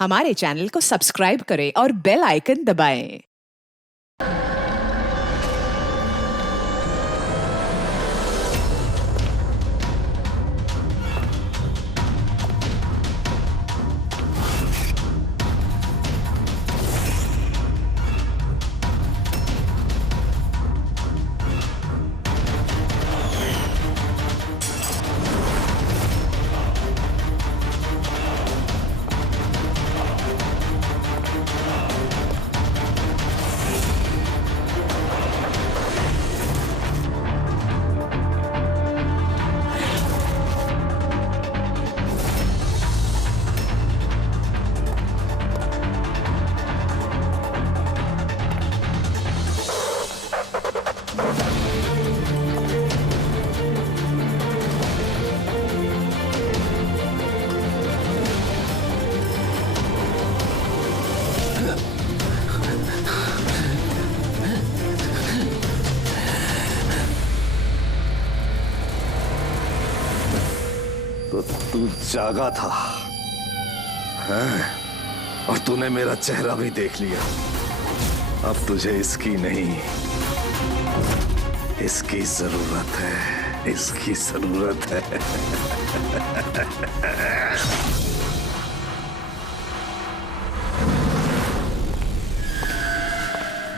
हमारे चैनल को सब्सक्राइब करें और बेल आइकन दबाएं। तो तू जागा था हैं? और तूने मेरा चेहरा भी देख लिया। अब तुझे इसकी नहीं, इसकी जरूरत है, इसकी जरूरत है।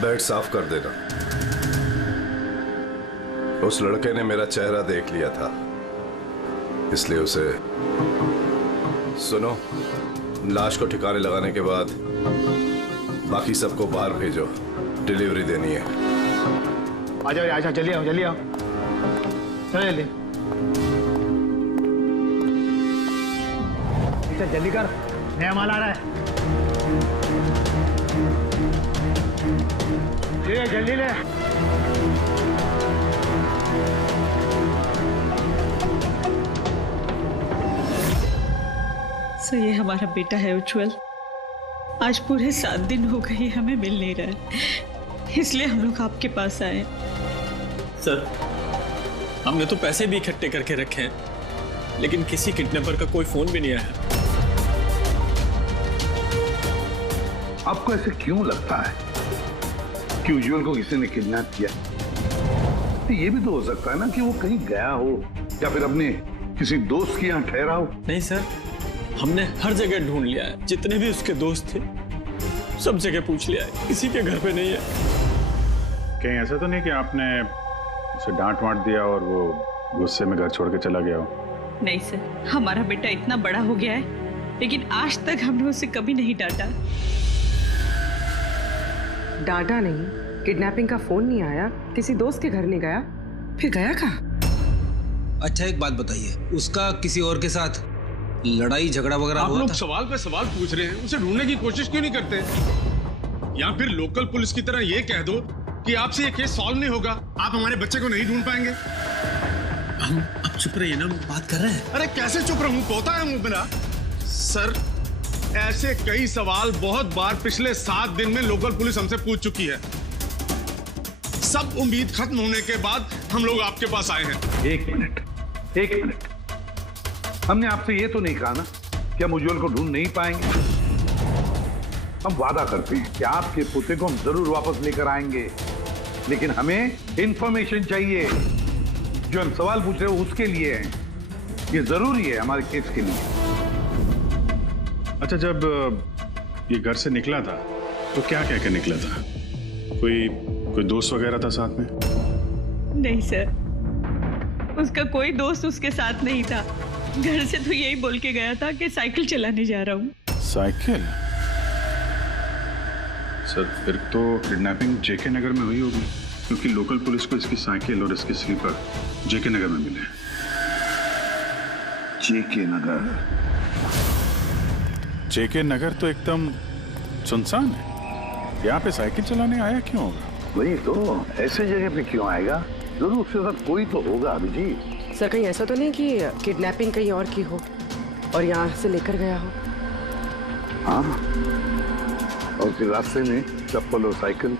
बेड साफ कर देना। उस लड़के ने मेरा चेहरा देख लिया था, इसलिए उसे सुनो, लाश को ठिकाने लगाने के बाद बाकी सबको बाहर भेजो, डिलीवरी देनी है। आजा जल्दी आओ, जल्दी आओ, चलो जल्दी, जल्दी कर, नया माल आ रहा है। ले जल्दी ले। सो ये हमारा बेटा है उज्जवल। आज पूरे 7 दिन हो गए हमें मिल नहीं रहा है, इसलिए हम लोग आपके पास आए। सर, हमने तो पैसे भी इकट्ठे करके रखे हैं, लेकिन किसी किडनैपर का कोई फोन भी नहीं आया। आपको ऐसे क्यों लगता है कि उज्जवल को किसी ने किडनैप किया? तो ये भी तो हो सकता है ना कि वो कहीं गया हो या फिर अपने किसी दोस्त के यहाँ ठहरा हो। नहीं सर, हमने हर जगह ढूंढ लिया है, जितने भी उसके दोस्त थे सब जगह पूछ लिया है, किसी के घर पे नहीं है। कहीं ऐसा तो नहीं कि आपने उसे डांट वांट दिया और वो गुस्से में घर छोड़ के चला गया हो? नहीं सर, हमारा बेटा इतना बड़ा हो गया है, लेकिन आज तक हमने उसे कभी नहीं डांटा। डांटा नहीं, किडनैपिंग का फोन नहीं आया, किसी दोस्त के घर नहीं गया, फिर गया कहाँ? अच्छा एक बात बताइए, उसका किसी और के साथ लड़ाई झगड़ा वगैरह हुआ था? आप लोग सवाल पे सवाल पूछ रहे हैं, उसे ढूंढने की कोशिश क्यों नहीं करते? या फिर लोकल पुलिस की तरह ये कह दो कि आपसे ये केस सॉल्व नहीं होगा, आप हमारे बच्चे को नहीं ढूंढ पाएंगे। हम अब चुप रहिए ना, बात कर रहे हैं। अरे कैसे चुप रहूं, पोता है मुंह मेरा। सर, ऐसे कई सवाल बहुत बार पिछले 7 दिन में लोकल पुलिस हमसे पूछ चुकी है। सब उम्मीद खत्म होने के बाद हम लोग आपके पास आए हैं। एक मिनट, हमने आपसे ये तो नहीं कहा ना कि हम उज्जवल को ढूंढ नहीं पाएंगे। हम वादा करते हैं कि आपके पोते को हम जरूर वापस लेकर आएंगे, लेकिन हमें इंफॉर्मेशन चाहिए। जो हम सवाल पूछ रहे हो उसके लिए है, ये जरूरी है हमारे केस के लिए। अच्छा, जब ये घर से निकला था तो क्या कह के निकला था? कोई दोस्त वगैरह था साथ में? नहीं सर, उसका कोई दोस्त उसके साथ नहीं था। घर से तो यही बोल के गया था कि साइकिल चलाने जा रहा हूँ। साइकिल? सर, फिर तो किडनैपिंग जेके नगर में हुई होगी, क्योंकि लोकल पुलिस को इसकी साइकिल और इसके स्लीपर जेके नगर में मिले। जेके नगर? जेके नगर तो एकदम सुनसान है, यहाँ पे साइकिल चलाने आया क्यों होगा? वही तो, ऐसे जगह पे क्यों आएगा? जरूर उसके साथ कोई तो होगा अभिजीत। सर, कहीं ऐसा तो नहीं कि किडनैपिंग कहीं और की हो और यहाँ से लेकर गया हो? हाँ, और फिर रास्ते में चप्पल और साइकिल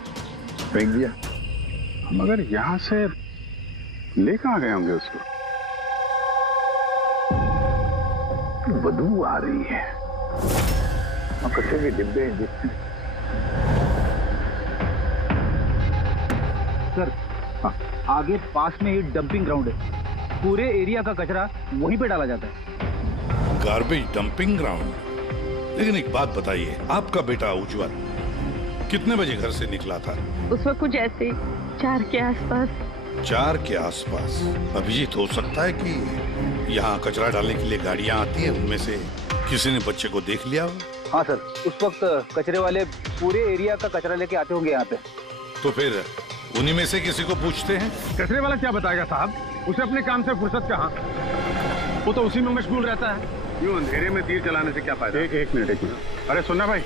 फेंक दिया। मगर यहाँ से ले कहाँ गए होंगे उसको? बदबू आ रही है। और कचरे के डिब्बे देखते हैं। सर हाँ, आगे पास में ही डंपिंग ग्राउंड है, पूरे एरिया का कचरा वहीं पे डाला जाता है। Garbage dumping ground. लेकिन एक बात बताइए, आपका बेटा उज्जवल कितने बजे घर से निकला था? उस वक्त कुछ ऐसे ही 4 के आसपास। 4 के आसपास। अभिजीत, हो सकता है कि यहाँ कचरा डालने के लिए गाड़ियाँ आती हैं, उनमें से किसी ने बच्चे को देख लिया हो? हाँ सर, उस वक्त कचरे वाले पूरे एरिया का कचरा लेके आते होंगे यहाँ पे। तो फिर उन्हीं में से किसी को पूछते हैं। कचरे वाला क्या बताएगा साहब, उसे अपने काम से फुर्सत कहाँ, वो तो उसी में मशगूल रहता है। यूं अंधेरे में तीर चलाने से क्या फायदा? एक मिनट। अरे सुनना भाई,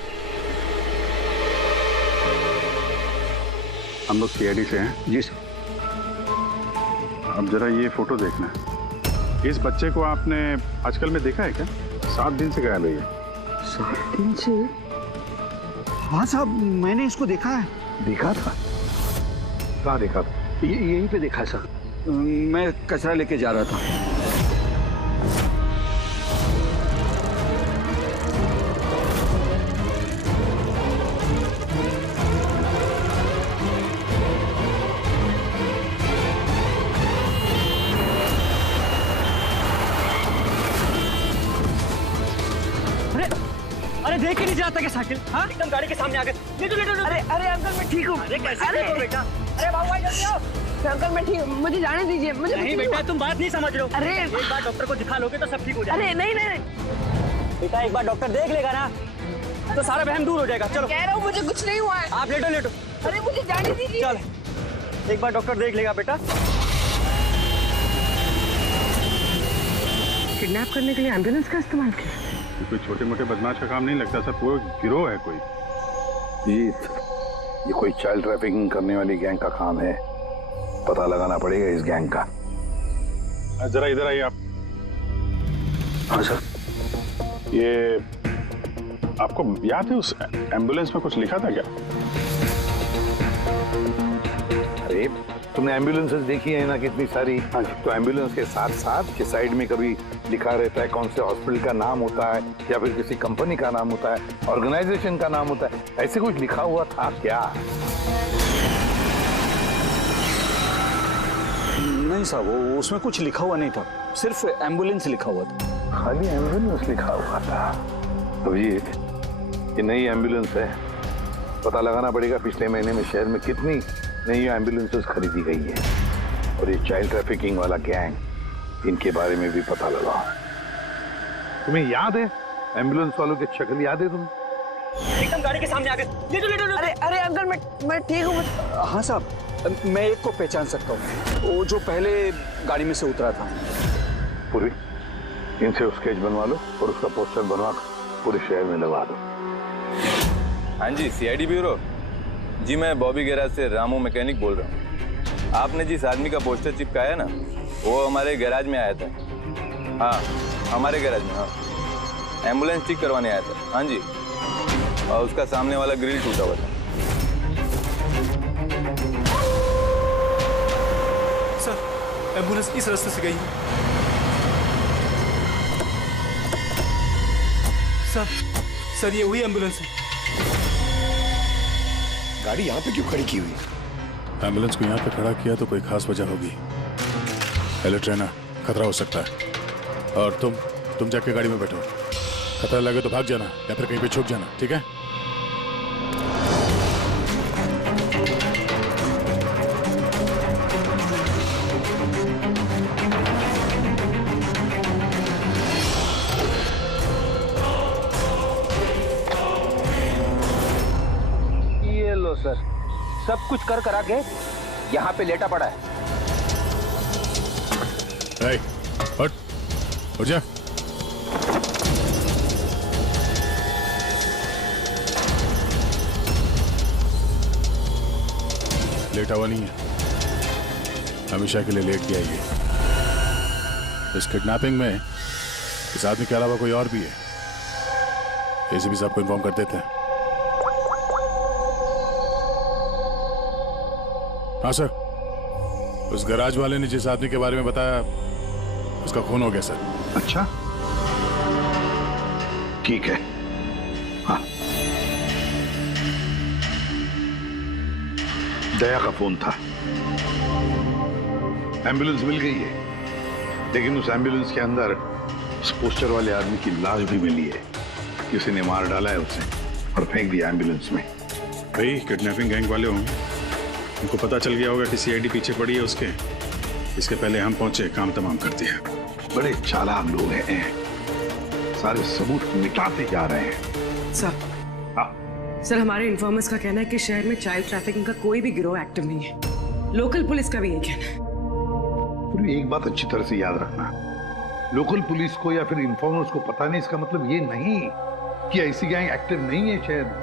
हम लोग सीआईडी से हैं। जी सर। अब जरा ये फोटो देखना। इस बच्चे को आपने आजकल में देखा है क्या? 7 दिन से गायब है ये। 7 दिन से? हाँ साहब, मैंने इसको देखा है। देखा था? कहाँ देखा था? यहीं पे देखा है सर। मैं कचरा लेके जा रहा था। अरे देख ही नहीं जाता क्या साइकिल? हाँ, एकदम गाड़ी के सामने आ गए। लेटो। अरे अंकल मैं ठीक हूँ। अरे कैसे हो बेटा? अरे बाबू भाई जल्दी आओ। अंकल मैं ठीक, मुझे जाने दीजिए। मुझे नहीं बेटा, तुम बात नहीं समझ रहे हो। अरे एक बार डॉक्टर को दिखा लोगे तो सब ठीक हो जाएगा। अरे नहीं बेटा, एक बार डॉक्टर देख लेगा ना तो सारा वहम दूर हो जाएगा। चलो, कह रहा हूँ मुझे कुछ नहीं हुआ है। आप लेटो। अरे मुझे जाने दीजिए। चल, एक बार डॉक्टर देख लेगा बेटा। किडनैप करने के लिए एम्बुलेंस का इस्तेमाल किया? कोई छोटे मोटे बदमाश का काम नहीं लगता सर, पूरा गिरोह है कोई। जीत, ये कोई चाइल्ड ट्रैफिकिंग करने वाली गैंग का काम है। पता लगाना पड़ेगा इस गैंग का। जरा इधर आइए आप। हाँ सर। ये आपको याद है उस एम्बुलेंस में कुछ लिखा था क्या? अरे तुमने एम्बुलेंसेस देखी है ना कितनी सारी? हाँ, तो एम्बुलेंस के साथ साथ के साइड में कभी लिखा रहता है कौन से हॉस्पिटल का नाम होता है या फिर किसी कंपनी का नाम होता है, ऑर्गेनाइजेशन का नाम होता है। ऐसे कुछ लिखा हुआ था क्या? नहीं साहब, वो उसमें कुछ लिखा हुआ नहीं था, सिर्फ एम्बुलेंस लिखा हुआ था। खाली एम्बुलेंस लिखा हुआ था? अभिजीत, ये नई एम्बुलेंस है, पता लगाना पड़ेगा पिछले महीने में शहर में कितनी नई एम्बुलेंसेस खरीदी गई है। और ये चाइल्ड ट्रैफिकिंग वाला गैंग, इनके बारे में भी पता लगाओ। तुम्हें याद है एम्बुलेंस वालों की शक्ल याद है तुम्हें? एकदम गाड़ी के सामने आ गए। लेटो। अरे अंकल मैं ठीक हूँ। हाँ साहब, मैं एक को पहचान सकता हूँ, वो जो पहले गाड़ी में से उतरा था। पूरी इनसे स्केच बनवा लो और उसका पोस्टर बनवा पूरे शहर में लगा दो। हाँ जी, सीआईडी ब्यूरो जी, मैं बॉबी गैराज से रामू मैकेनिक बोल रहा हूँ। आपने जिस आदमी का पोस्टर चिपकाया ना, वो हमारे गैराज में आया था। हाँ, हमारे गैराज में। हाँ, एम्बुलेंस ठीक करवाने आया था। हाँ जी, और उसका सामने वाला ग्रिल टूटा हुआ था। सर, एम्बुलेंस इस रास्ते से गई। सर ये वही एम्बुलेंस है। गाड़ी यहाँ पे क्यों खड़ी की हुई? एम्बुलेंस को यहाँ पे खड़ा किया तो कोई खास वजह होगी। हेलो ट्रेनर, खतरा हो सकता है। और तुम जाके गाड़ी में बैठो। खतरा लगे तो भाग जाना या फिर कहीं पे छुप जाना, ठीक है? ये लो सर, सब कुछ कर करा के यहाँ पे लेटा पड़ा है। उठ जा। लेटा हुआ नहीं है, हमेशा के लिए लेट गया ये। इस किडनैपिंग में इस आदमी के अलावा कोई और भी है, ऐसे भी सबको इन्फॉर्म कर देते हैं। हाँ सर, उस गैराज वाले ने जिस आदमी के बारे में बताया उसका खून हो गया सर। अच्छा, ठीक है, हाँ, दया का फोन था। एम्बुलेंस मिल गई है, लेकिन उस एम्बुलेंस के अंदर उस पोस्टर वाले आदमी की लाश भी मिली है। किसी ने मार डाला है उसे और फेंक दिया एम्बुलेंस में। भाई किडनैपिंग गैंग वाले होंगे, उनको पता चल गया होगा कि सीआईडी पीछे पड़ी है उसके। इसके पहले हम पहुंचे, काम तमाम कर दिया। बड़े चालाक लोग हैं, सारे सबूत मिटाते जा रहे हैं। सर हमारे इन्फॉर्मर्स का कहना है कि शहर में चाइल्ड ट्रैफिकिंग का कोई भी गिरोह एक्टिव नहीं है। लोकल पुलिस का भी यही कहना है। तो एक बात अच्छी तरह से याद रखना, लोकल पुलिस को या फिर इन्फॉर्मर्स को पता नहीं, इसका मतलब ये नहीं कि ऐसी गैंग एक्टिव नहीं है शहर में।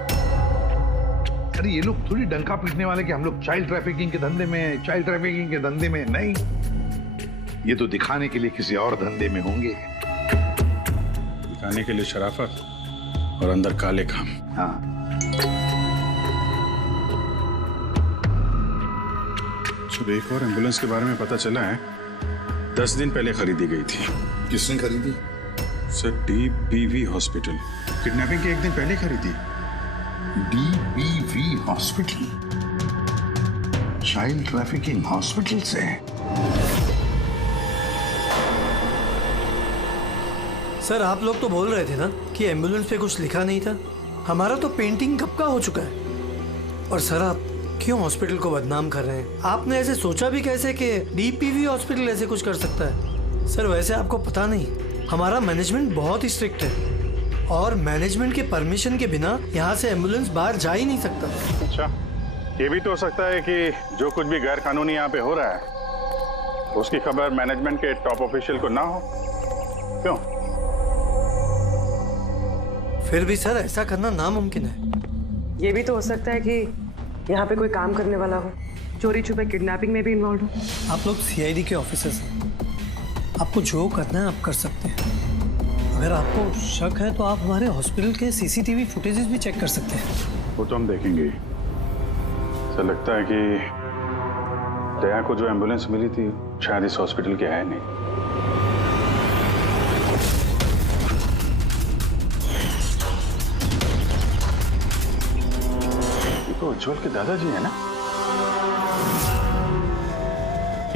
अरे ये लोग थोड़ी डंका पीटने वाले कि हम लोग चाइल्ड ट्रैफिकिंग के धंधे में हैं, चाइल्ड ट्रैफिकिंग के धंधे में नहीं। ये तो दिखाने के लिए किसी और धंधे में होंगे। दिखाने के लिए शराफत और अंदर काले काम। हाँ, सुबह एक और एम्बुलेंस के बारे में पता चला है, 10 दिन पहले खरीदी गई थी। किसने खरीदी? Sir DBV hospital. किडनैपिंग के एक दिन पहले खरीदी। DBV hospital, child trafficking hospital से। सर आप लोग तो बोल रहे थे ना कि एम्बुलेंस पे कुछ लिखा नहीं था। हमारा तो पेंटिंग कब का हो चुका है। और सर आप क्यों हॉस्पिटल को बदनाम कर रहे हैं? आपने ऐसे सोचा भी कैसे कि DPV हॉस्पिटल ऐसे कुछ कर सकता है? सर वैसे आपको पता नहीं, हमारा मैनेजमेंट बहुत ही स्ट्रिक्ट है और मैनेजमेंट के परमिशन के बिना यहाँ से एम्बुलेंस बाहर जा ही नहीं सकता। अच्छा, ये भी तो हो सकता है कि जो कुछ भी गैर कानूनी यहाँ पे हो रहा है उसकी खबर मैनेजमेंट के टॉप ऑफिशियल को ना हो। क्यों? फिर भी सर ऐसा करना नामुमकिन है। ये भी तो हो सकता है कि यहाँ पे कोई काम करने वाला हो, चोरी छुपे किडनैपिंग में भी इन्वॉल्व हो। आप लोग CID के ऑफिसर्स हैं, आपको जो करना है आप कर सकते हैं। अगर आपको शक है तो आप हमारे हॉस्पिटल के CCTV फुटेजेस भी चेक कर सकते हैं। वो तो हम देखेंगे। ऐसा लगता है कि दया को जो एम्बुलेंस मिली थी शायद इस हॉस्पिटल के है नहीं। तो उज्जवल के दादाजी है ना?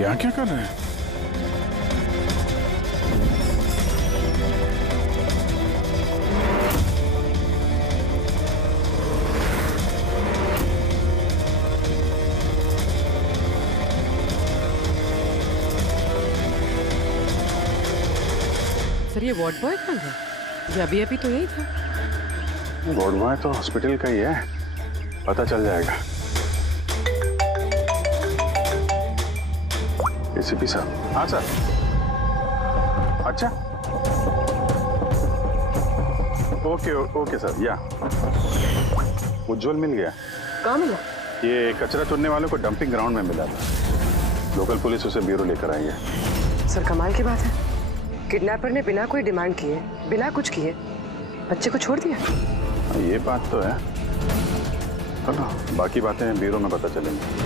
यहाँ क्या कर रहे हैं? सर ये वार्ड बॉय कहाँ है? ये अभी तो यही था। वार्ड बॉय तो हॉस्पिटल का ही है, पता चल जाएगा। ACP साहब। हाँ सर। अच्छा, ओके सर। या उज्जवल मिल गया। कहाँ मिला? ये कचरा चुनने वालों को डंपिंग ग्राउंड में मिला था। लोकल पुलिस उसे ब्यूरो लेकर आई है। सर कमाल की बात है, किडनैपर ने बिना कोई डिमांड किए, बिना कुछ किए बच्चे को छोड़ दिया। ये बात तो है, चलो बाकी बातें ब्यूरो में पता चलेंगी।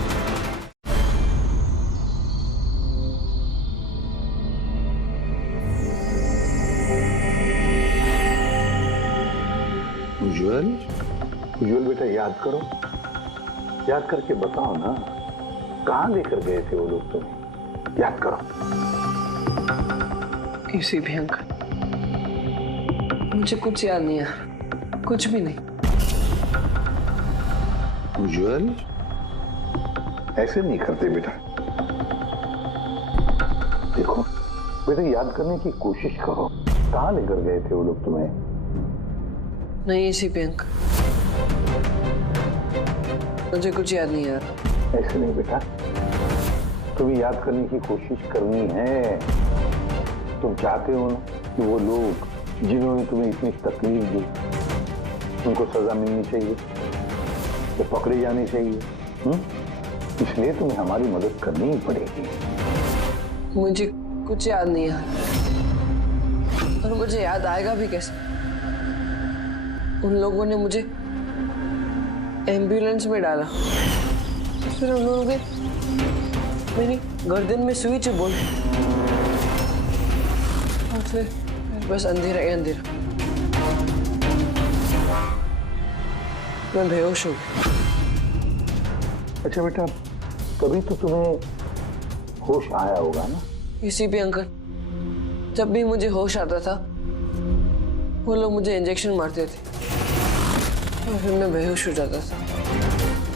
उज्जवल बेटा याद करो, याद करके बताओ ना, कहाँ लेकर गए थे वो लोग तुम्हें? याद करो। ACP अंकल, मुझे कुछ याद नहीं है, कुछ भी नहीं। उज्जवल ऐसे नहीं करते बेटा। देखो बेटा, याद करने की कोशिश करो, कहाँ लेकर गए थे वो लोग तुम्हें? नहीं ACP अंकल, मुझे कुछ याद नहीं यार। ऐसे नहीं बेटा, तुम्हें याद करने की कोशिश करनी है। तुम चाहते हो ना कि वो लोग जिन्होंने तुम्हें इतनी तकलीफ दी उनको सजा मिलनी चाहिए, तो पकड़े जाने चाहिए। इसलिए तुम्हें हमारी मदद करनी ही पड़ेगी। मुझे कुछ याद नहीं है और मुझे याद आएगा भी कैसे? उन लोगों ने मुझे एम्बुलेंस में डाला, फिर उन लोगों ने मेरी गर्दन में सुई चुभोई और फिर बस अंधेरा ही अंधेरा। मैं बेहोश हूँ। अच्छा बेटा, कभी तो तुम्हें होश आया होगा ना? इसी पे अंकल, जब भी मुझे होश आता था वो लोग मुझे इंजेक्शन मारते थे और फिर मैं बेहोश हो जाता था।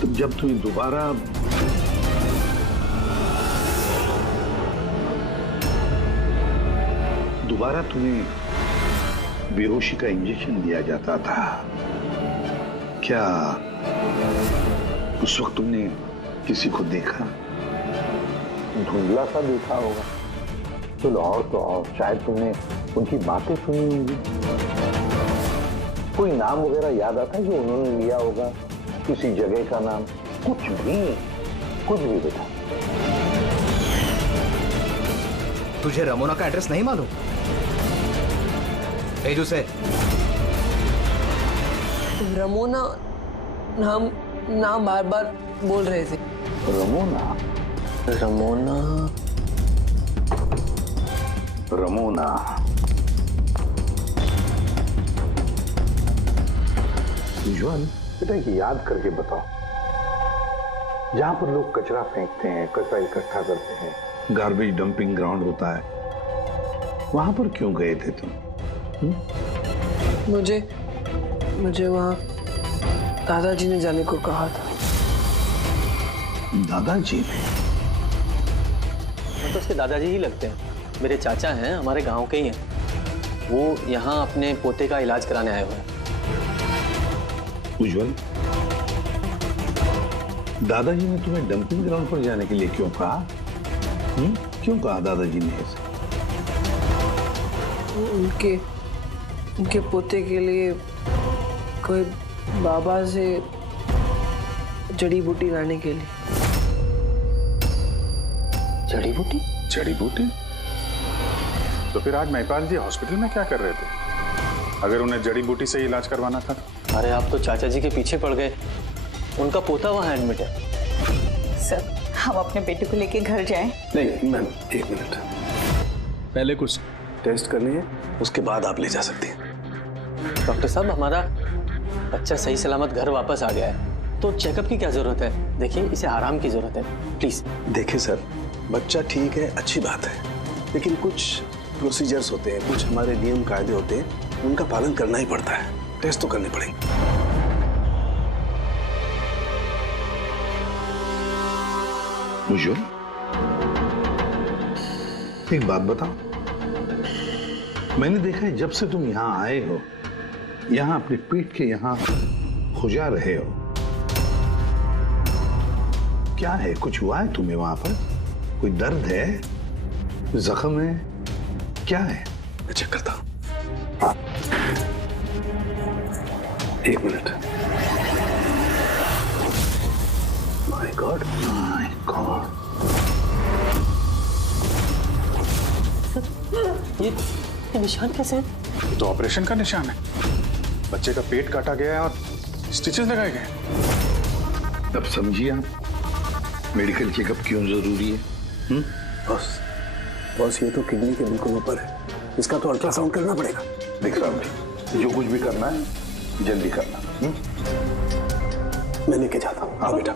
तो जब तुम्हें दोबारा तुम्हें बेहोशी का इंजेक्शन दिया जाता था, क्या उस वक्त तुमने किसी को देखा? धुंधला सा देखा होगा। चलो और तो और शायद तुमने उनकी बातें सुनी होंगी। कोई नाम वगैरह याद आता है जो उन्होंने लिया होगा? किसी जगह का नाम? कुछ भी बेटा। तुझे रमोना का एड्रेस नहीं मालूम? भेज उसे। रमोना नाम बार बार बोल रहे थे। रमोना उज्ज्वल, बेटा याद करके बताओ, जहां पर लोग कचरा फेंकते हैं, कचरा इकट्ठा करते हैं, गार्बेज डंपिंग ग्राउंड होता है, वहां पर क्यों गए थे तुम? मुझे वहां दादाजी ने जाने को कहा था। दादाजी ने? तो उसके दादाजी ही लगते हैं। मेरे चाचा हैं, हमारे गांव के ही हैं। वो यहाँ अपने पोते का इलाज कराने आए हुए हैं। उज्ज्वल, दादाजी ने तुम्हें डंपिंग ग्राउंड पर जाने के लिए क्यों कहा? क्यों कहा दादाजी ने ऐसा? उनके पोते के लिए कोई बाबा से जड़ी बूटी लाने के लिए। जड़ी बूटी? तो फिर आज महिपाल जी हॉस्पिटल में क्या कर रहे थे, अगर उन्हें जड़ी बूटी से इलाज करवाना था? अरे आप तो चाचा जी के पीछे पड़ गए। उनका पोता वहाँ एडमिट है। सर, हम अपने बेटे को लेके घर जाएं? नहीं मैम, एक मिनट, पहले कुछ टेस्ट करनी है, उसके बाद आप ले जा सकती हैं। डॉक्टर साहब, हमारा बच्चा सही सलामत घर वापस आ गया है, तो चेकअप की क्या जरूरत है? देखिए, इसे आराम की जरूरत है, प्लीज। देखिए सर, बच्चा ठीक है, अच्छी बात है, लेकिन कुछ प्रोसीजर्स होते हैं, कुछ हमारे नियम कायदे होते हैं, उनका पालन करना ही पड़ता है। टेस्ट तो करने पड़ेंगे। उज्ज्वल, एक बात बताओ, मैंने देखा है जब से तुम यहाँ आए हो, यहाँ अपने पेट के यहाँ खुजा रहे हो। क्या है, कुछ हुआ है तुम्हें वहां पर? कोई दर्द है, जख्म है, क्या है? मैं चेक करता हूँ। एक मिनट। My God. ये निशान कैसे है? ये तो ऑपरेशन का निशान है। बच्चे का पेट काटा गया है और स्टिचेस लगाए गए। अब समझिए आप मेडिकल चेकअप क्यों जरूरी है? बॉस, ये तो किडनी के बिल्कुल ऊपर है, इसका तो अल्ट्रासाउंड करना पड़ेगा। देख रहा हूँ, जो कुछ भी करना है जल्दी करना। मैं लेके जाता हूँ। हाँ बेटा।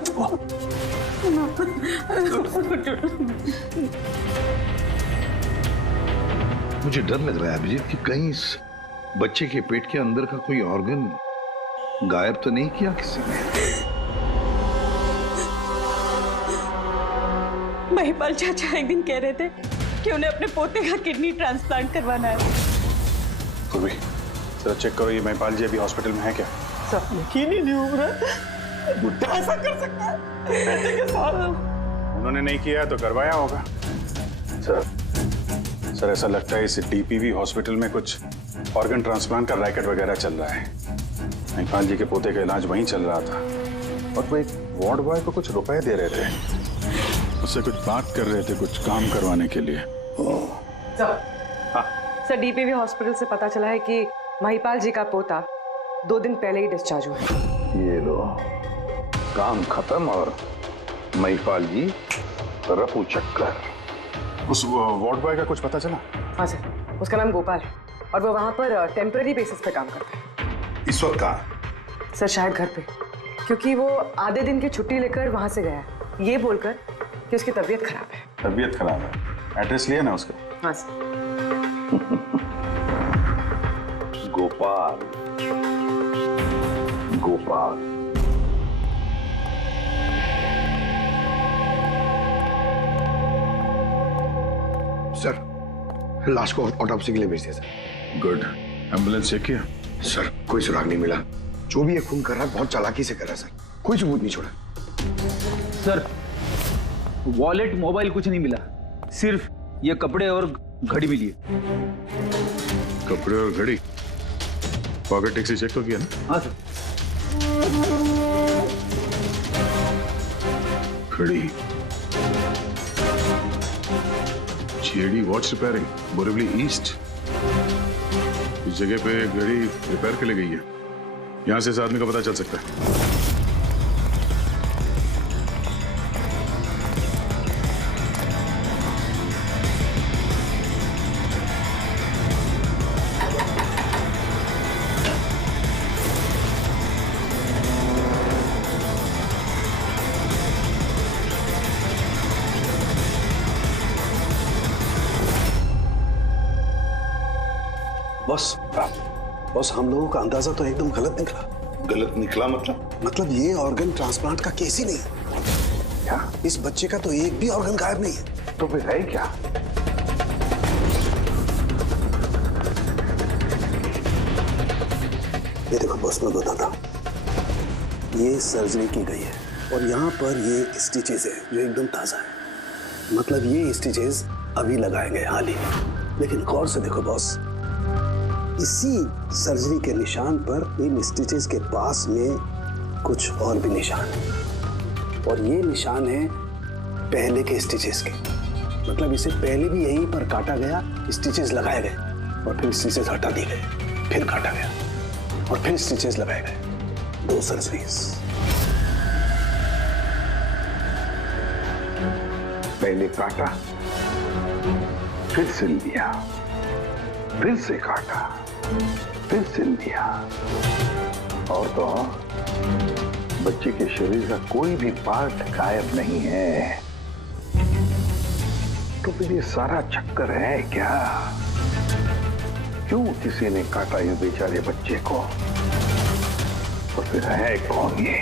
मुझे डर लग रहा है अभिजीत कि कहीं इस बच्चे के पेट के अंदर का कोई ऑर्गन गायब तो नहीं किया किसी ने? महिपाल चाचा एक दिन कह रहे थे कि उन्हें अपने पोते का किडनी ट्रांसप्लांट करवाना है। पूर्वी, जरा चेक करो, ये महिपाल जी अभी हॉस्पिटल में है क्या? सब यकीन ही नहीं हो रहा, बुड्ढा ऐसा कर सकता है बेटे के साथ। उन्होंने नहीं किया तो करवाया होगा। सर ऐसा लगता है इस डीपीवी हॉस्पिटल में कुछ ऑर्गन ट्रांसप्लांट का रैकेट वगैरह चल रहा है। महिपाल जी के पोते का इलाज वहीं चल रहा था और वो एक वार्ड बॉय को कुछ रुपए दे रहे थे, उससे कुछ बात कर रहे थे, कुछ काम करवाने के लिए। सर, डीपीवी हॉस्पिटल से पता चला है कि महिपाल जी का पोता 2 दिन पहले ही डिस्चार्ज हुआ है। ये लो, काम खत्म और महिपाल जी रफू चक्कर। उस वार्ड बॉय का कुछ पता चला? हाँ सर, उसका नाम गोपाल है और वो वहाँ पर टेम्पररी बेसिस पे काम करता है। इस वक्त कहाँ? सर शायद घर पे। क्योंकि वो आधे दिन की छुट्टी लेकर वहां से गया है, ये बोलकर कि उसकी तबीयत खराब है। तबीयत खराब है? एड्रेस लिया ना उसका? हाँ सर। गोपाल, गोपाल। सर, लाश को ऑटोप्सी के लिए भेज दिया सर। गुड। एम्बुलेंस चेक किया? सर, कोई सुराग नहीं मिला। जो भी ये खून कर रहा है बहुत चालाकी से कर रहा है सर, कोई सबूत नहीं छोड़ा। सर, वॉलेट मोबाइल कुछ नहीं मिला, सिर्फ ये कपड़े और घड़ी मिली है। कपड़े और घड़ी? पॉकेट टैक्सी चेक तो किया ना? हाँ सर। घड़ी, JD watch repairing, Borivali east. इस जगह पे घड़ी रिपेयर के लिए गई है। यहां से इस आदमी का पता चल सकता है। बॉस, हम लोगों का अंदाजा तो एकदम गलत निकला। गलत निकला मतलब? मतलब ये ऑर्गन ट्रांसप्लांट का केस ही नहीं है। क्या? इस बच्चे का तो एक भी ऑर्गन गायब नहीं है। तो फिर है क्या? ये देखो बॉस, मैं बताता हूं। ये सर्जरी की गई है और यहाँ पर ये स्टिचेस है जो एकदम ताजा है। मतलब ये स्टिचेस अभी लगाए गए हाल ही में। लेकिन गौर से देखो बॉस, इसी सर्जरी के निशान पर इन स्टिचेस के पास में कुछ और भी निशान है और ये निशान है पहले के स्टिचेस के। मतलब इसे पहले भी यहीं पर काटा गया, स्टिचेस लगाए गए और फिर स्टिचेस हटा दिए गए, फिर काटा गया और फिर स्टिचेस लगाए गए। 2 सर्जरीज। पहले काटा, फिर सिल दिया, फिर से काटा, फिर सिल दिया। और तो बच्चे के शरीर का कोई भी पार्ट गायब नहीं है। तो फिर ये सारा चक्कर है क्या? क्यों किसी ने काटा ये बेचारे बच्चे को? और फिर है कौन ये?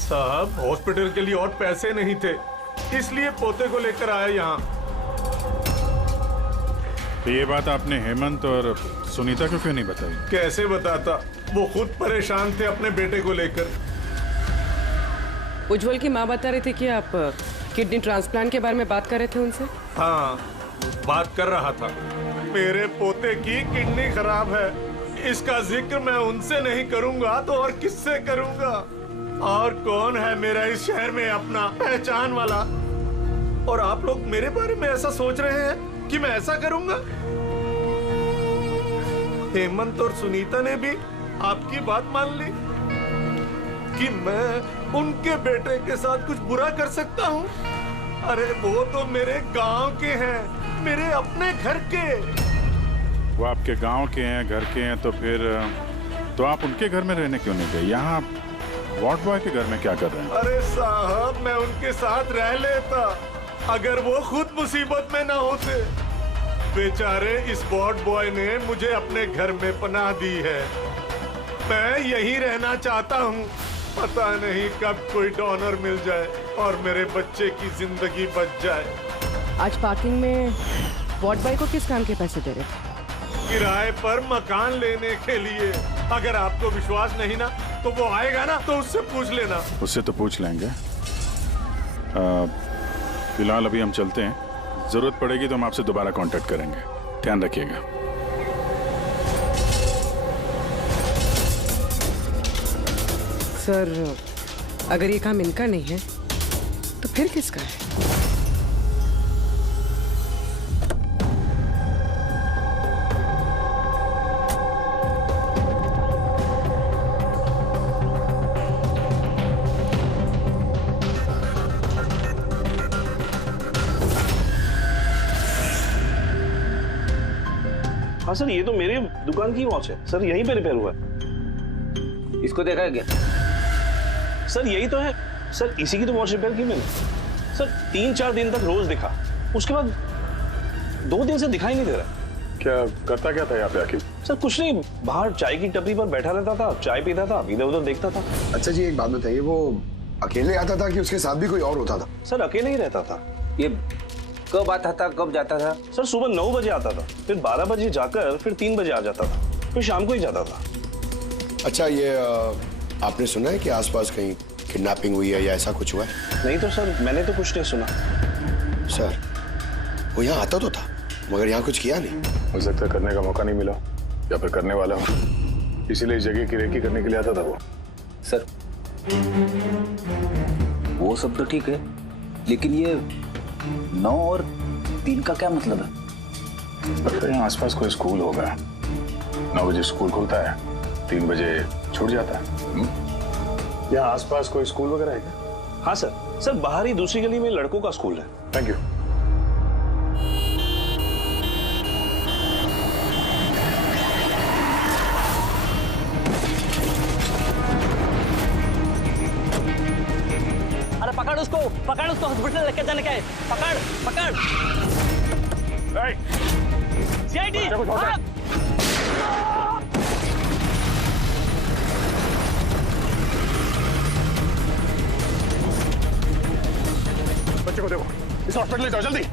साहब, हॉस्पिटल के लिए और पैसे नहीं थे, इसलिए पोते को लेकर आया यहाँ। तो ये बात आपने हेमंत और सुनीता को क्यों नहीं बताई? कैसे बताता, वो खुद परेशान थे अपने बेटे को लेकर। उज्जवल की माँ बता रही थी कि आप किडनी ट्रांसप्लांट के बारे में बात कर रहे थे उनसे। हाँ, बात कर रहा था। मेरे पोते की किडनी खराब है, इसका जिक्र मैं उनसे नहीं करूंगा तो और किससे करूंगा? और कौन है मेरा इस शहर में अपना पहचान वाला? और आप लोग मेरे बारे में ऐसा सोच रहे हैं कि मैं ऐसा करूंगा? हेमंत और सुनीता ने भी आपकी बात मान ली कि मैं उनके बेटे के साथ कुछ बुरा कर सकता हूँ? अरे वो तो मेरे गांव के हैं, मेरे अपने घर के। वो आपके गांव के हैं, घर के हैं, तो फिर तो आप उनके घर में रहने क्यों नहीं गए? यहाँ वार्ड बॉय के घर में क्या कर रहे हैं? अरे साहब, मैं उनके साथ रह लेता अगर वो खुद मुसीबत में ना होते। बेचारे इस वार्ड बॉय ने मुझे अपने घर में पनाह दी है, मैं यहीं रहना चाहता हूँ। पता नहीं कब कोई डोनर मिल जाए और मेरे बच्चे की जिंदगी बच जाए। आज पार्किंग में वार्ड बॉय को किस काम के पैसे दे रहे थे? किराए पर मकान लेने के लिए। अगर आपको विश्वास नहीं ना तो वो आएगा ना, तो उससे पूछ लेना। उससे तो पूछ लेंगे। फिलहाल अभी हम चलते हैं, जरूरत पड़ेगी तो हम आपसे दोबारा कांटेक्ट करेंगे। ध्यान रखिएगा। सर, अगर ये काम इनका नहीं है तो फिर किसका है? हाँ सर, ये तो मेरे दुकान की वॉच है सर, यहीं पे रिपेयर हुआ है। इसको देखा है क्या? सर यही तो है सर, इसी की तो वॉच रिपेयर की मैंने सर। 3-4 दिन तक रोज दिखा, उसके बाद 2 दिन से दिखाई नहीं दे रहा। क्या करता क्या था यहाँ पे आखिर? सर कुछ नहीं, बाहर चाय की टपरी पर बैठा रहता था, चाय पीता था, इधर उधर देखता था। अच्छा जी एक बात बताइए, वो अकेले आता था कि उसके साथ भी कोई और होता था? सर अकेले ही रहता था। ये कब आता था, कब जाता था? सर सुबह 9 बजे आता था, फिर 12 बजे जाकर फिर 3 बजे आ जाता था, फिर शाम को ही जाता था। अच्छा ये आपने सुना है कि आसपास कहीं किडनैपिंग हुई है या ऐसा कुछ हुआ है? नहीं तो सर, मैंने तो कुछ नहीं सुना। सर वो यहाँ आता तो था मगर यहाँ कुछ किया नहीं। हो सकता है करने का मौका नहीं मिला या फिर करने वाला हो, इसीलिए इस जगह की रेकी करने के लिए आता था वो। सर वो सब तो ठीक है, लेकिन ये 9 और 3 का क्या मतलब है? लगता है यहाँ आसपास कोई स्कूल होगा। 9 बजे स्कूल खुलता है, 3 बजे छूट जाता है। यहाँ आसपास कोई स्कूल वगैरह है क्या? हाँ सर, सर बाहर ही दूसरी गली में लड़कों का स्कूल है। Thank you. पकड़ उसको हॉस्पिटल लेके जाने का है। पकड़ सीआईडी बच्चे को देखो, इस हॉस्पिटल ले जाओ जल्दी।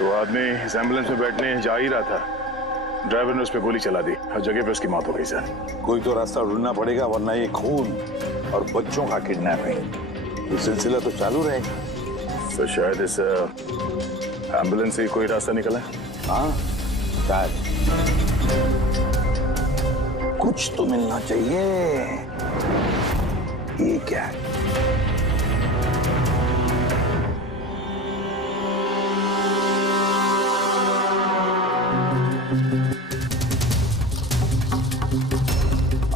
वो आदमी इस एम्बुलेंस में बैठने जा ही रहा था, ड्राइवर ने उस पर गोली चला दी, हर जगह पे उसकी मौत हो गई सर। कोई तो रास्ता ढूंढना पड़ेगा, वरना ये खून और बच्चों का किडनैपिंग, ये सिलसिला तो चालू रहेगा। तो शायद इस एम्बुलेंस से कोई रास्ता निकला है। हाँ शायद, कुछ तो मिलना चाहिए। ये क्या है?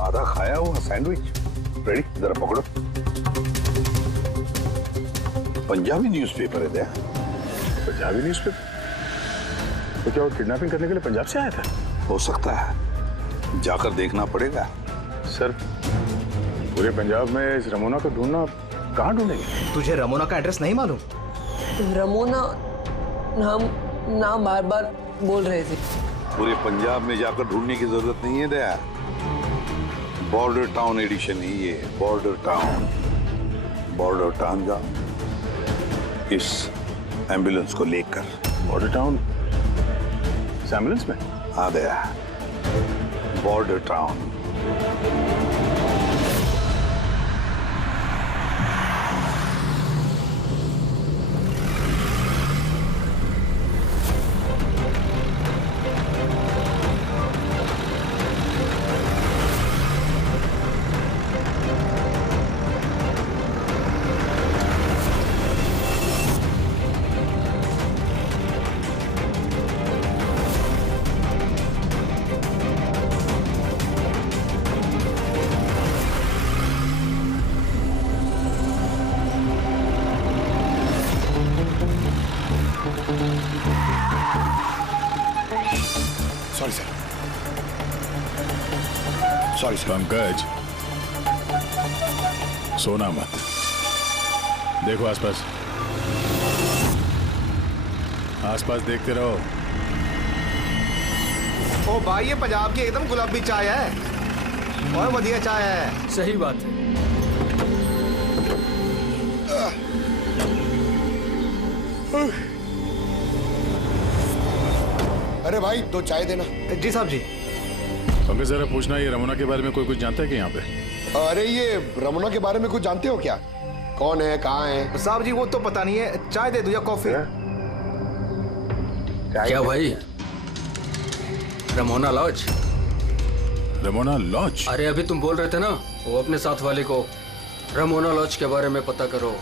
आधा खाया हुआ सैंडविच रेडी, जरा पकड़ो। पंजाबी न्यूज़पेपर है क्या? पंजाबी न्यूज़पेपर? तो क्या वो किडनैपिंग करने के लिए पंजाब से आया था? हो सकता है, जाकर देखना पड़ेगा। सर पूरे पंजाब में इस रमोना को ढूंढना कहाँ ढूंढेंगे? तुझे रमोना का एड्रेस नहीं मालूम? रमोना नाम बार बार बोल रहे थे। पूरे पंजाब में जाकर ढूंढने की जरूरत नहीं है दया, बॉर्डर टाउन एडिशन है ये, बॉर्डर टाउन। बॉर्डर टाउन जा इस एम्बुलेंस को लेकर। बॉर्डर टाउन इस एम्बुलेंस में? हाँ Daya, border town. Sorry sir, sorry sir. Pankaj सोना मत, देखो आसपास, आसपास देखते रहो। ओ भाई ये पंजाब की एकदम गुलाबी चाय है। और बढ़िया चाय है। सही बात है। अरे भाई 2 चाय देना। जी साहब जी। पंकज जरा पूछना, ये रमोना के बारे में कोई कुछ जानता है कि यहाँ पे? अरे ये रमोना के बारे में कुछ जानते हो क्या? कौन है, कहाँ है? साहब जी वो तो पता नहीं है। चाय दे दो या कॉफी? क्या भाई? Ramona lodge? Ramona lodge? अरे अभी तुम बोल रहे थे ना वो अपने साथ वाले को रमोना लॉज के बारे में पता करो।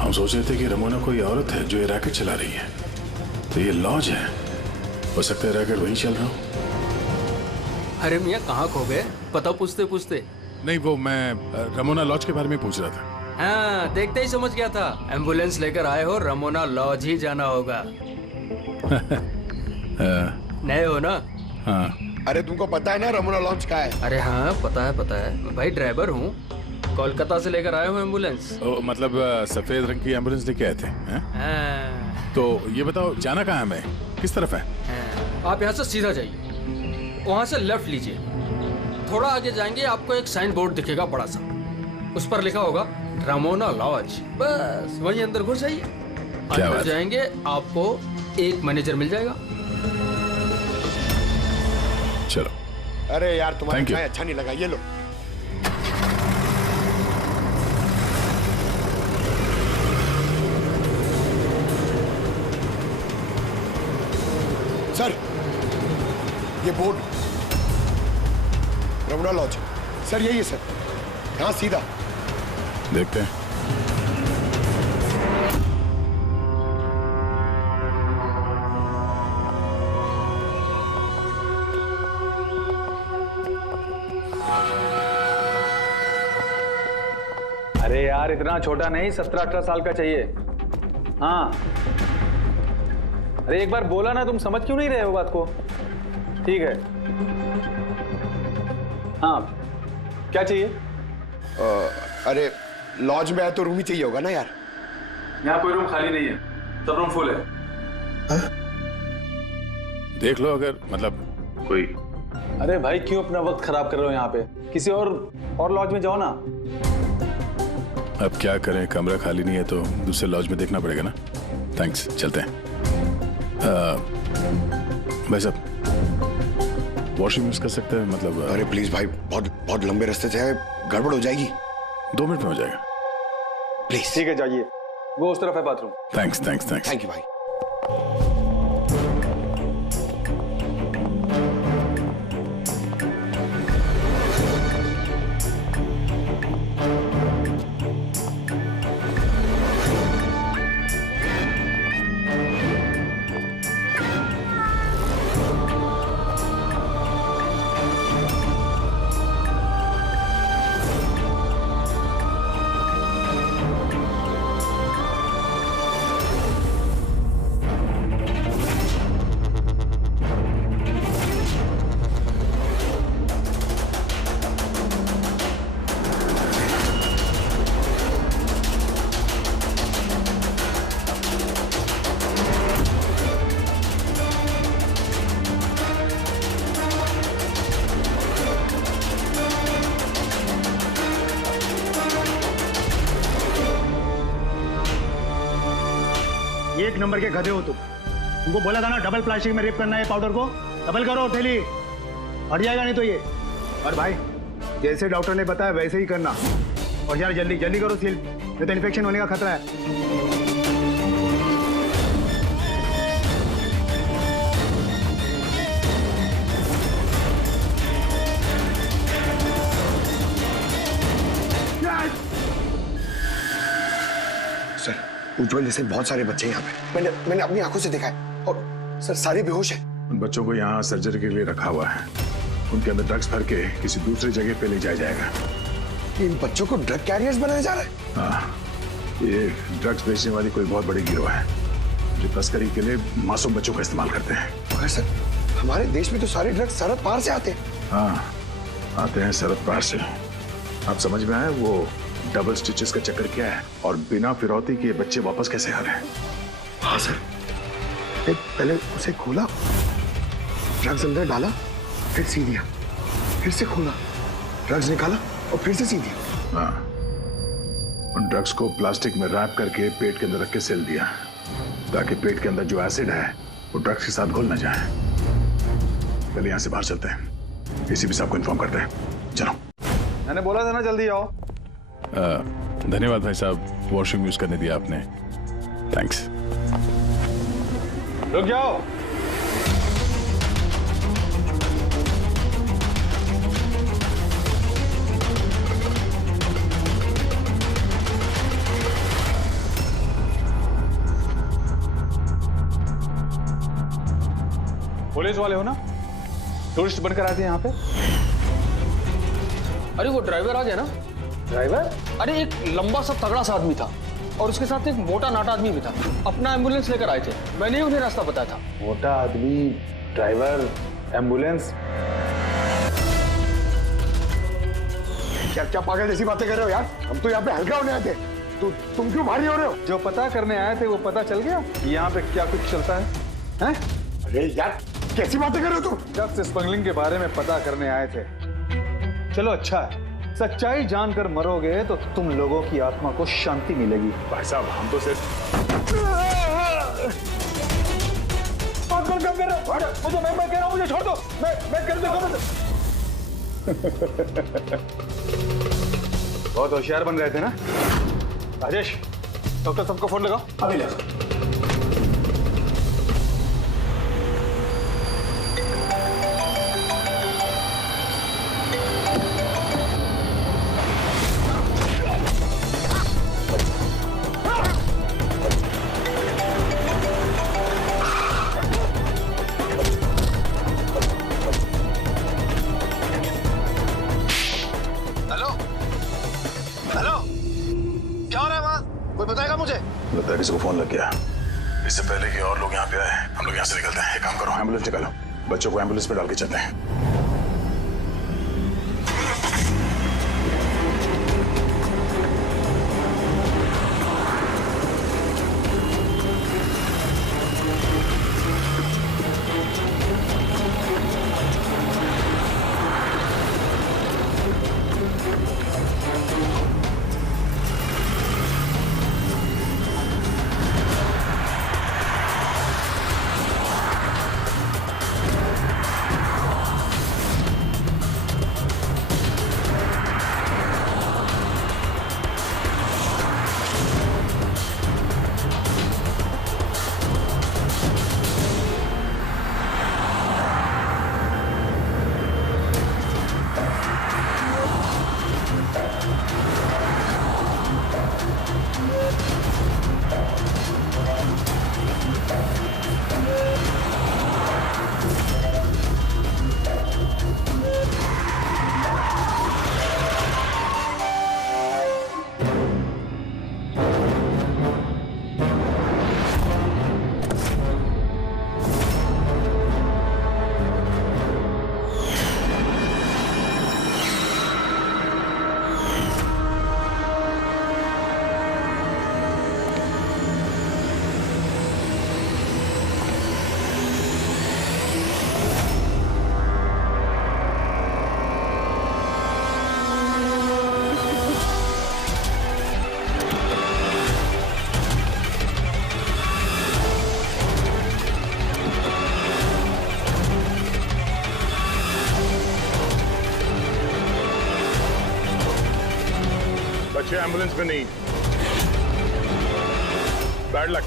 हम सोच रहे थे कि रमोना कोई औरत है जो ये रैकेट चला रही है, तो ये लॉज है। हो सकता है रैकेट वहीं चल रहा हो। अरे मियाँ कहाँ खो गए? पता पूछते पूछते। नहीं, वो मैं रमोना लॉज के बारे में पूछ रहा था। हाँ, देखते ही समझ गया था। एम्बुलेंस लेकर आए हो, रमोना लॉज ही जाना होगा। नए हो ना? हाँ। अरे तुमको पता है ना रमोना लॉज का है? अरे हाँ पता है भाई, ड्राइवर हूँ। कोलकाता से लेकर आए हो एम्बुलेंस। मतलब सफेद रंग की एम्बुलेंस लेके आए थे? हाँ। तो ये बताओ जाना कहाँ है, मैं किस तरफ है? आप यहाँ से सीधा जाइए, वहाँ से लेफ्ट लीजिए, थोड़ा आगे जाएंगे आपको एक साइन बोर्ड दिखेगा बड़ा सा, उस पर लिखा होगा रमोना लॉज। बस वहीं अंदर घुस जाइए। अंदर जाएंगे आपको एक मैनेजर मिल जाएगा। चलो। अरे यार तुम्हारा चाय अच्छा नहीं लगा, ये लो। सर ये बोर्ड रमोना लॉज सर, यही है सर, यहाँ सीधा। देखते हैं। अरे यार इतना छोटा नहीं, 17-18 साल का चाहिए। हाँ अरे एक बार बोला ना, तुम समझ क्यों नहीं रहे हो बात को? ठीक है। हाँ क्या चाहिए? अरे लॉज में है तो रूम ही चाहिए होगा ना यार। यहाँ कोई रूम खाली नहीं है, सब रूम फुल है। देख लो अगर मतलब कोई। अरे भाई क्यों अपना वक्त खराब कर रहे हो यहाँ पे? किसी और लॉज में जाओ ना। अब क्या करें, कमरा खाली नहीं है तो दूसरे लॉज में देखना पड़ेगा ना। थैंक्स, चलते हैं। भाई साहब वॉशरूम यूज कर सकते हैं मतलब? अरे प्लीज भाई, बहुत लंबे रास्ते से है, गड़बड़ हो जाएगी। 2 मिनट में हो जाएगा प्लीज। ठीक है जाइए, वो उस तरफ है bathroom. Thanks thanks thanks. Thank you भाई। एक नंबर के गधे हो तुमको बोला था ना डबल प्लास्टिक में रेप करना है पाउडर को। डबल करो थैली, हट जाएगा नहीं तो ये। और भाई जैसे डॉक्टर ने बताया वैसे ही करना। और यार जल्दी जल्दी करो सील, नहीं तो इन्फेक्शन होने का खतरा है। उज्जवल जैसे बहुत सारे बच्चे यहाँ पे, मैंने अपनी आंखों से देखा है। और सर सारे बेहोश हैं। उन बच्चों को यहाँ सर्जरी के लिए रखा हुआ है, उनके अंदर ड्रग्स भर के किसी दूसरी जगह पे ले जाया जाएगा। इन बच्चों को ड्रग कैरियर्स बनाया जा रहा है? हाँ, ये ड्रग्स बेचने वाली कोई बहुत बड़ी गिरोह है जो तस्करी के लिए मासूम बच्चों का इस्तेमाल करते हैं। मगर सर हमारे देश में तो सारे ड्रग्स सरहद पार से आते हैं। हाँ आते हैं सरहद पार से। आप समझ में आए वो डबल स्टिचेस का चक्कर क्या है और बिना फिरौती के बच्चे वापस कैसे आ रहे हैं? हाँ सर, पहले उसे खोला, ड्रग्स अंदर डाला, फिर सी दिया, फिर से खोला, ड्रग्स निकाला और फिर से सी दिया। हाँ, उन ड्रग्स को प्लास्टिक में रैप करके पेट के अंदर रख के सिल दिया, ताकि पेट के अंदर जो एसिड है वो ड्रग्स के साथ घुल ना जाए। पहले यहाँ से बाहर चलते हैं, एसीपी साहब को इन्फॉर्म करते हैं। चलो। मैंने बोला था ना जल्दी आओ। धन्यवाद भाई साहब, वॉशरूम यूज करने दिया आपने। थैंक्स। रुक जाओ। पुलिस वाले हो ना? टूरिस्ट बनकर आते हैं यहाँ पे। अरे वो ड्राइवर आ गया ना? ड्राइवर? अरे एक लंबा सा तगड़ा सा आदमी था और उसके साथ एक मोटा नाटा आदमी भी था। अपना एम्बुलेंस लेकर आए थे, मैंने उन्हें रास्ता बताया था। मोटा आदमी, ड्राइवर, एम्बुलेंस। क्या पागल जैसी बातें कर रहे हो यार? हम तो यहाँ पे हल्का होने आए थे। तुम क्यों भारी हो रहे हो? जो पता करने आए थे वो पता चल गया कि यहाँ पे क्या कुछ चलता है? हैं? अरे यार कैसी बातें कर रहे हो तुम? ड्रग्स स्मगलिंग के बारे में पता करने आए थे। चलो अच्छा है, सच्चाई जानकर मरोगे तो तुम लोगों की आत्मा को शांति मिलेगी। भाई साहब हम तो सिर्फ मुझे मैं कह रहा हूँ, मुझे छोड़ दो। मैं कर दूंगा। बहुत होशियार बन रहे थे ना राजेश? डॉक्टर सबको फोन लगाओ। अभी लगा। लगता है किसी को फोन लग गया। इससे पहले कि और लोग यहाँ पे आए, हम लोग यहाँ से निकलते हैं। एक काम करो, एम्बुलेंस निकालो, बच्चों को एम्बुलेंस पे डाल के चलते हैं। बच्चे एम्बुलेंस में नहीं। Bad luck.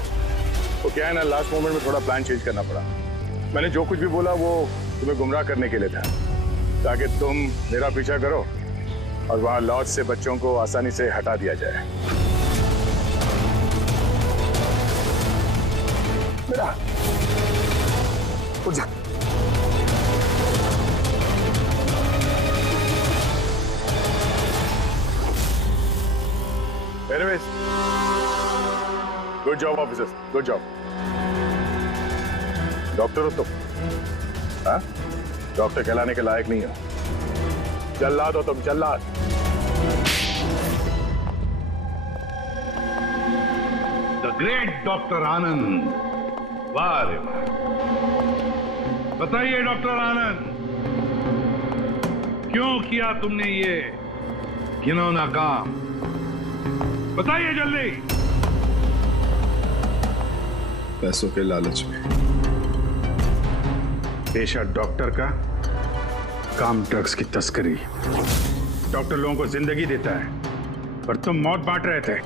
वो क्या है ना, लास्ट मोमेंट में थोड़ा प्लान चेंज करना पड़ा। मैंने जो कुछ भी बोला वो तुम्हें गुमराह करने के लिए था, ताकि तुम मेरा पीछा करो और वहां लॉज से बच्चों को आसानी से हटा दिया जाए। बेटा उठ जा। Anyways, good job officers, good job. Doctor हो तुम? हाँ? डॉक्टर कहलाने के लायक नहीं हो। जल्लाद हो तुम, जल्लाद। द ग्रेट डॉक्टर आनंद। वाह रे वाह। बताइए डॉक्टर आनंद, क्यों किया तुमने ये घिनौना काम? बताइए जल्दी। पैसों के लालच में। पेशा डॉक्टर का, काम ड्रग्स की तस्करी। डॉक्टर लोगों को जिंदगी देता है, पर तुम मौत बांट रहे थे।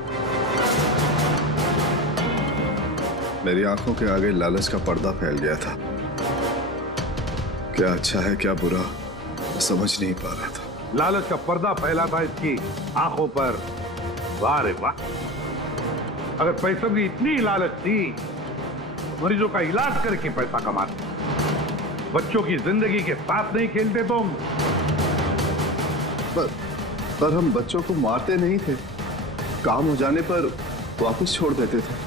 मेरी आंखों के आगे लालच का पर्दा फैल गया था। क्या अच्छा है क्या बुरा, मैं समझ नहीं पा रहा था। लालच का पर्दा फैला था इसकी आंखों पर। वाह रे वाह! अगर पैसों की इतनी लालच थी, मरीजों का इलाज करके पैसा कमाते, बच्चों की जिंदगी के साथ नहीं खेलते तुम। पर हम बच्चों को मारते नहीं थे, काम हो जाने पर वापस छोड़ देते थे।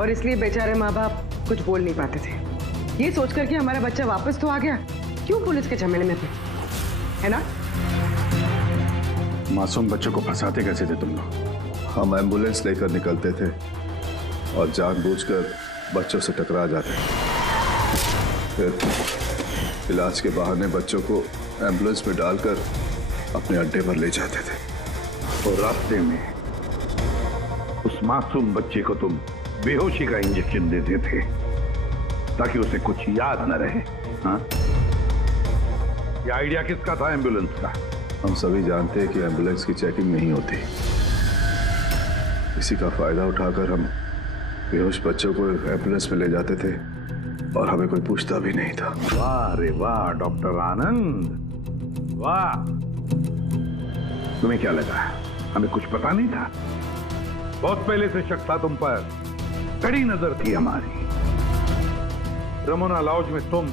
और इसलिए बेचारे माँ बाप कुछ बोल नहीं पाते थे, ये सोचकर कि हमारा बच्चा वापस तो आ गया, क्यों पुलिस के झमेले में थे, है ना? मासूम बच्चों को फंसाते कैसे थे तुम लोग? हम एम्बुलेंस लेकर निकलते थे और जानबूझकर बच्चों से टकरा जाते थे। फिर इलाज के बहाने बच्चों को एम्बुलेंस में डालकर अपने अड्डे पर ले जाते थे। और रास्ते में उस मासूम बच्चे को तुम बेहोशी का इंजेक्शन देते थे ताकि उसे कुछ याद न रहे। हाँ? ये आइडिया किसका था एम्बुलेंस का? हम सभी जानते हैं कि एम्बुलेंस की चेकिंग नहीं होती। इसी का फायदा उठाकर हम बेहोश बच्चों को एम्बुलेंस में ले जाते थे और हमें कोई पूछता भी नहीं था। वाह रे वाह डॉक्टर आनंद, वाह! तुम्हें क्या लगा हमें कुछ पता नहीं था? बहुत पहले से शक था तुम पर, कड़ी नजर थी हमारी। रमोना लॉज में तुम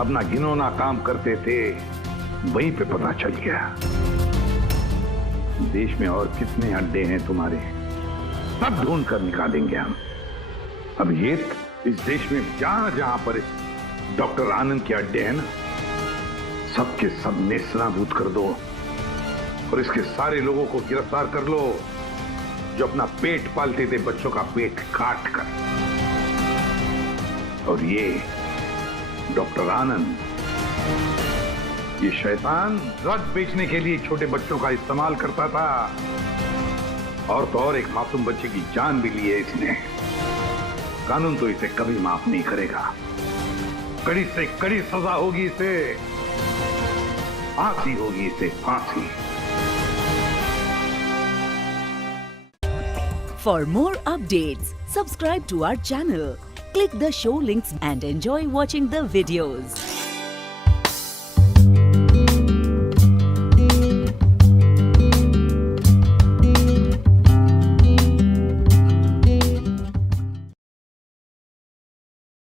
अपना घिनौना काम करते थे, वहीं पे पता चल गया। देश में और कितने अड्डे हैं तुम्हारे, सब ढूंढ कर निकालेंगे हम। अब ये इस देश में जहां जहां पर डॉक्टर आनंद के अड्डे हैं ना, सबके सब नेस्तनाबूद कर दो और इसके सारे लोगों को गिरफ्तार कर लो जो अपना पेट पालते थे बच्चों का पेट काट कर। और ये डॉक्टर आनंद, ये शैतान ड्रग बेचने के लिए छोटे बच्चों का इस्तेमाल करता था, और तो और एक मासूम बच्चे की जान भी ली है इसने। कानून तो इसे कभी माफ नहीं करेगा, कड़ी से कड़ी सजा होगी इसे, फांसी होगी इसे, फांसी। For more updates, subscribe to our channel, click the show links and enjoy watching the videos.